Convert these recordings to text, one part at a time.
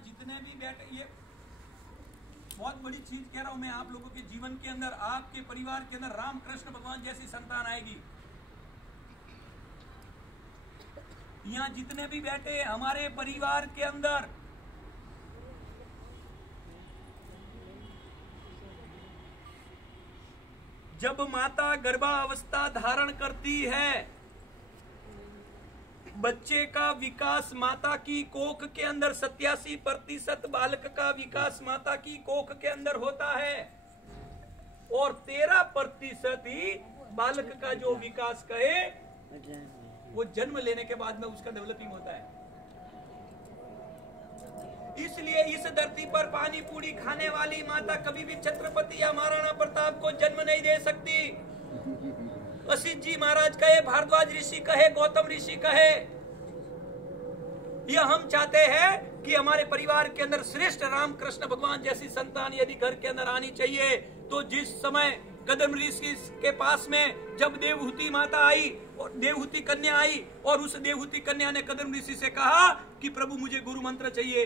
जितने भी बैठे, ये बहुत बड़ी चीज कह रहा हूं मैं आप लोगों के जीवन के अंदर, आपके परिवार के अंदर रामकृष्ण भगवान जैसी संतान आएगी। यहाँ जितने भी बैठे हमारे परिवार के अंदर जब माता गर्भावस्था धारण करती है, बच्चे का विकास माता की कोख के अंदर 87% बालक का विकास माता की कोख के अंदर होता है और 13% ही बालक का जो विकास कहे वो जन्म लेने के बाद में उसका डेवलपिंग होता है। इसलिए इस धरती पर पानी पूरी खाने वाली माता कभी भी छत्रपति या महाराणा प्रताप को जन्म नहीं दे सकती। असित जी महाराज कहे, भारद्वाज ऋषि कहे, गौतम ऋषि कहे, यह हम चाहते हैं कि हमारे परिवार के अंदर श्रेष्ठ रामकृष्ण भगवान जैसी संतान यदि घर के अंदर आनी चाहिए। तो जिस समय कदम ऋषि के पास में जब देवहूति माता आई और देवहूति कन्या आई और उस देवहूति कन्या ने कदम ऋषि से कहा कि प्रभु मुझे गुरु मंत्र चाहिए,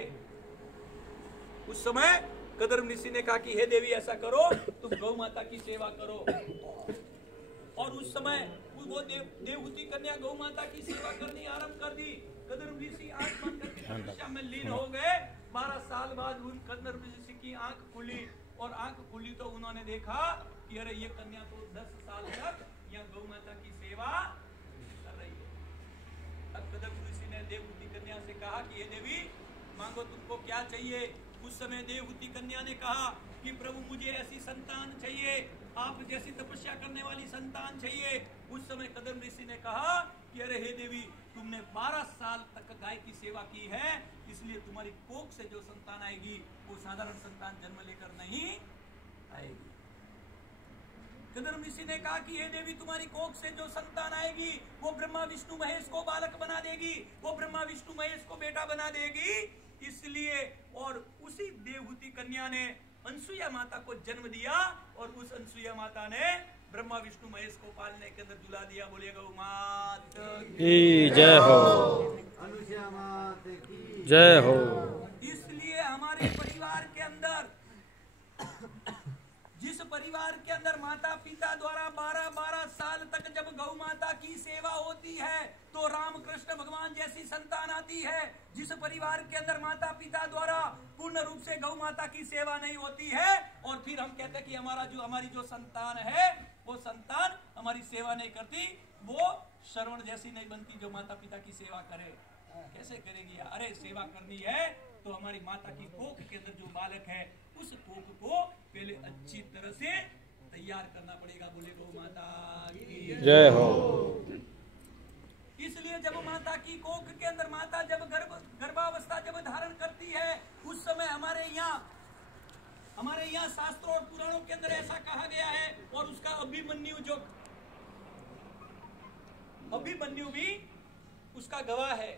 उस समय कदम ऋषि ने कहा कि हे देवी ऐसा करो, तुम गौ माता की सेवा करो। और उस समय वो देवहूति कन्या गौ माता की सेवा करनी आरंभ कर दी। कदम ऋषि आंख बंद करके तपस्या में लीन हो गए। 12 साल बाद उन कदम ऋषि की आंख खुली और आंख खुली तो उन्होंने देखा कि अरे ये कन्या तो 10 साल तक यहाँ गौ माता की सेवा कर रही है। अब कदम ऋषि ने देवहूति कन्या से कहा कि ये देवी मांगो, तुमको क्या चाहिए। उस समय देवहूति कन्या ने कहा कि प्रभु मुझे ऐसी संतान चाहिए, आप जैसी तपस्या करने वाली संतान चाहिए। उस समय कदम ऋषि ने कहा कि अरे हे देवी, तुमने 12 साल तक गाय की सेवा की है, इसलिए तुम्हारी कोख से जो संतान आएगी वो साधारण संतान जन्म लेकर नहीं आएगी। कदम ऋषि ने कहा कि हे देवी, तुम्हारी कोख से जो संतान आएगी वो ब्रह्मा विष्णु महेश को बालक बना देगी, वो ब्रह्मा विष्णु महेश को बेटा बना देगी। इसलिए और उसी देवहूति कन्या ने अनसुईया माता को जन्म दिया और उस अनसुईया माता ने ब्रह्मा विष्णु महेश को पालने के अंदर झुला दिया। बोलिए गौ माता की जय हो, अनुसुईया माता की जय हो। इसलिए हमारे परिवार के अंदर, जिस परिवार के अंदर माता पिता द्वारा 12-12 साल तक जब गौ माता की सेवा होती है तो रामकृष्ण भगवान जैसी संतान आती है। जिस परिवार के अंदर माता पिता द्वारा पूर्ण रूप से गौ माता की सेवा नहीं होती है और फिर हम कहते हैं कि हमारी जो संतान है वो संतान हमारी सेवा नहीं करती, वो श्रवण जैसी नहीं बनती जो माता पिता की सेवा करे। कैसे करेगी? अरे सेवा करनी है तो हमारी माता की कोख के अंदर जो बालक है उस कोख को पहले अच्छी तरह से तैयार करना पड़ेगा। बोले गौ माता की जय हो। इसलिए जब माता की कोख के अंदर माता जब गर्भावस्था जब धारण करती है उस समय हमारे यहाँ शास्त्रों और पुराणों के अंदर ऐसा कहा गया है और उसका अभिमन्यु भी उसका गवाह है।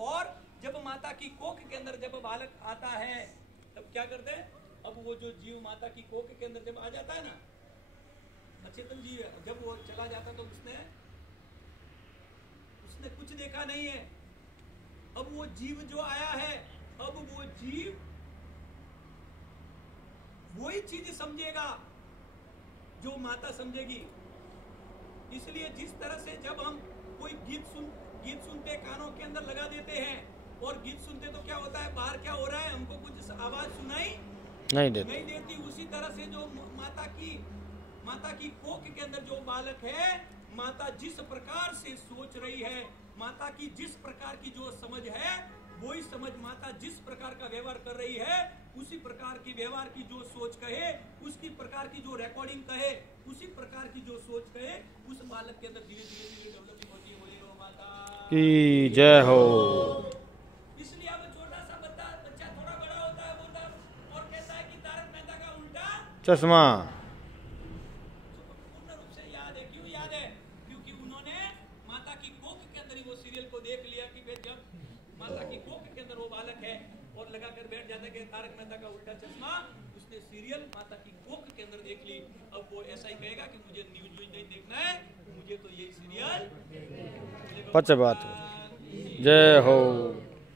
और जब माता की कोख के अंदर जब बालक आता है तब क्या करते हैं? अब वो जो जीव माता की कोख के अंदर जब आ जाता है ना, अचेतन जीव, जब वो चला जाता तो उसने कुछ देखा नहीं है। अब वो जीव जो आया है, अब वो जीव वही चीज समझेगा जो माता समझेगी। इसलिए जिस तरह से जब हम कोई गीत सुनते कानों के अंदर लगा देते हैं और गीत सुनते तो क्या होता है, बाहर क्या हो रहा है हमको कुछ आवाज सुनाई नहीं देती। उसी तरह से जो माता की कोख के अंदर जो बालक है, माता जिस प्रकार से सोच रही है, माता की जिस प्रकार की जो समझ है, वही समझ माता जिस प्रकार का व्यवहार कर रही है, उसी प्रकार की व्यवहार की जो सोच कहे, उसी प्रकार की जो रिकॉर्डिंग कहे, उसी प्रकार की जो सोच कहे, उस बालक के अंदर धीरे धीरे डेवलपिंग होती है। बोलिए गौ माता की जय हो। इसलिए अब छोटा सा बच्चा थोड़ा बड़ा होता है, बोलता और कहता है कि तारक मेहता का उल्टा चश्मा। पूर्ण रूप से याद है। क्यों याद है? क्योंकि उन्होंने माता की कोख के अंदर ही वो सीरियल को देख लिया कि जब माता की कोख के अंदर वो बालक है और लगाकर बैठ जाता है कि तारक मेहता का उल्टा चश्मा, उसने सीरियल माता की कोख के अंदर देख ली। अब वो ऐसा ही कहेगा कि मुझे न्यूज नहीं देखना है, मुझे तो यही सीरियल। सच बात। जय हो।